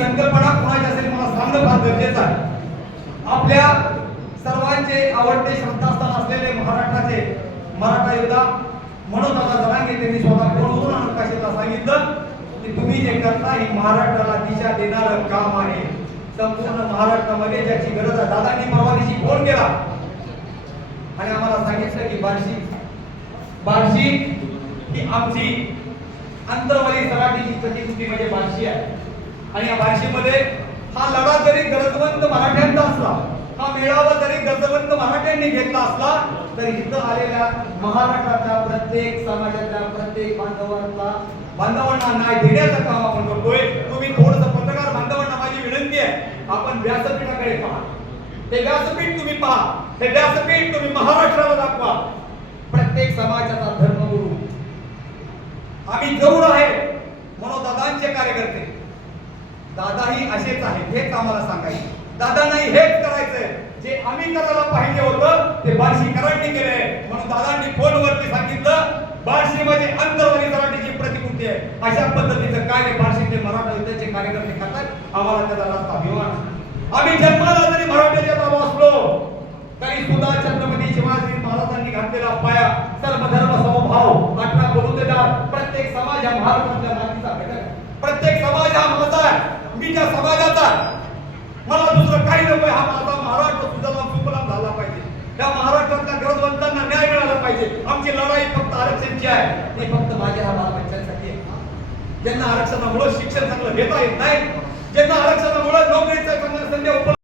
संकल्पना कोणाची असेल मला सांगणं फार गरजेचं आहे. आपल्या सर्वांचे आवडते श्रद्धास्थान असलेले महाराष्ट्राचे मराठा योद्धा म्हणून दादा जरांगे त्यांनी स्वतः बोलवून अनुकाशीला सांगितलं की तुम्ही जे करता हे महाराष्ट्राला दिशा देणारं काम आहे. संपूर्ण महाराष्ट्रामध्ये ज्याची गरज आहे दादांनी परवा दिवशी फोन केला. आणि आम्हाला सांगितलं की बार्शी बार्शी ही आमची अंतरवाली सराठीची प्रतिकृती म्हणजे बार्शी आहे. आणि या भाषेमध्ये हा लढा जरी गरजवंत मराठ्यांचा असला हा मेळावा जरी गरजवंत मराठ्यांनी घेतला असला तरी इथं आलेल्या महाराष्ट्राच्या प्रत्येक समाजातल्या प्रत्येक बांधवांना बांधवांना न्याय देण्याचं काम आपण करतोय. तुम्ही थोडस पत्रकार बांधवांना माझी विनंती आहे आपण व्यासपीठाकडे पहा. ते व्यासपीठ तुम्ही पहा. ते व्यासपीठ तुम्ही महाराष्ट्राला दाखवा. प्रत्येक समाजाचा धर्मगुरू आम्ही जरूर आहे म्हणून दादांचे कार्यकर्ते. दादाही असेच आहेत हेच आम्हाला सांगायचे. दादा नाही हेच करायचंय. जे आम्ही करायला पाहिजे होतं ते बार्शीकरांनी केले म्हणून दादांनी फोनवरती सांगितलं बार्शीमध्ये म्हणजे अंतरवाली मराठीची प्रतिकृती आहे. अशा पद्धतीचं कार्य बार्शीचे मराठा युद्धाचे कार्यकर्ते करतात आम्हाला त्याचा रास्त अभिमान आम्ही जन्माला जरी मराठ्याच्या बाबा असलो तरी सुद्धा छत्रपती शिवाजी महाराजांनी घातलेला पाया सर्वधर्म समभाव अठरा बलुतेदार प्रत्येक समाज हा महाराष्ट्रातल्या मातीचा घटक प्रत्येक समाज हा माझा आहे. मी त्या समाजाचा. मला दुसरं काही नको हा माझा महाराष्ट्र सुजलाम सुफलाम झाला पाहिजे. त्या महाराष्ट्रातल्या गरजवंतांना न्याय मिळाला पाहिजे. आमची लढाई फक्त आरक्षणची आहे. ती फक्त माझ्या हा बालबच्चांसाठी ज्यांना आरक्षणामुळे शिक्षण चांगलं घेता येत नाही ज्यांना आरक्षणामुळे नोकरीचा चांगल्या संधी उपलब्ध